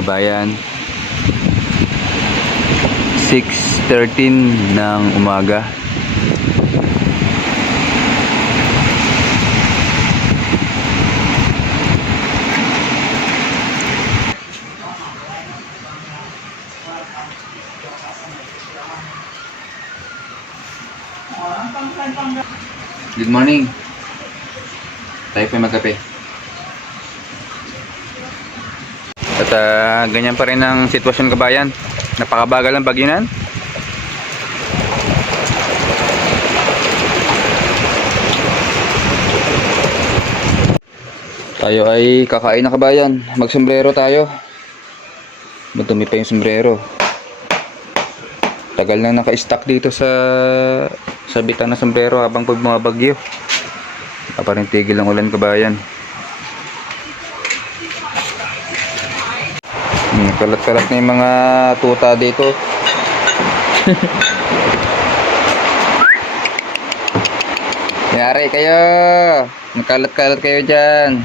kabayan, 6:13 ng umaga. Good morning. Tayo po magkape. At ganyan pa rin ang sitwasyon, kabayan. Napakabagal ang bagyo nan. Tayo ay kakain na, kabayan. Magsombrero tayo. Madumi pa yung sombrero. Tagal na naka-stack dito sa bitan na sombrero habang pag mga bagyo. Parang tigil ang ulan, kabayan. Kalat-kalat na yung mga tuta dito. Yari kayo. Nakalat-kalat kayo dyan.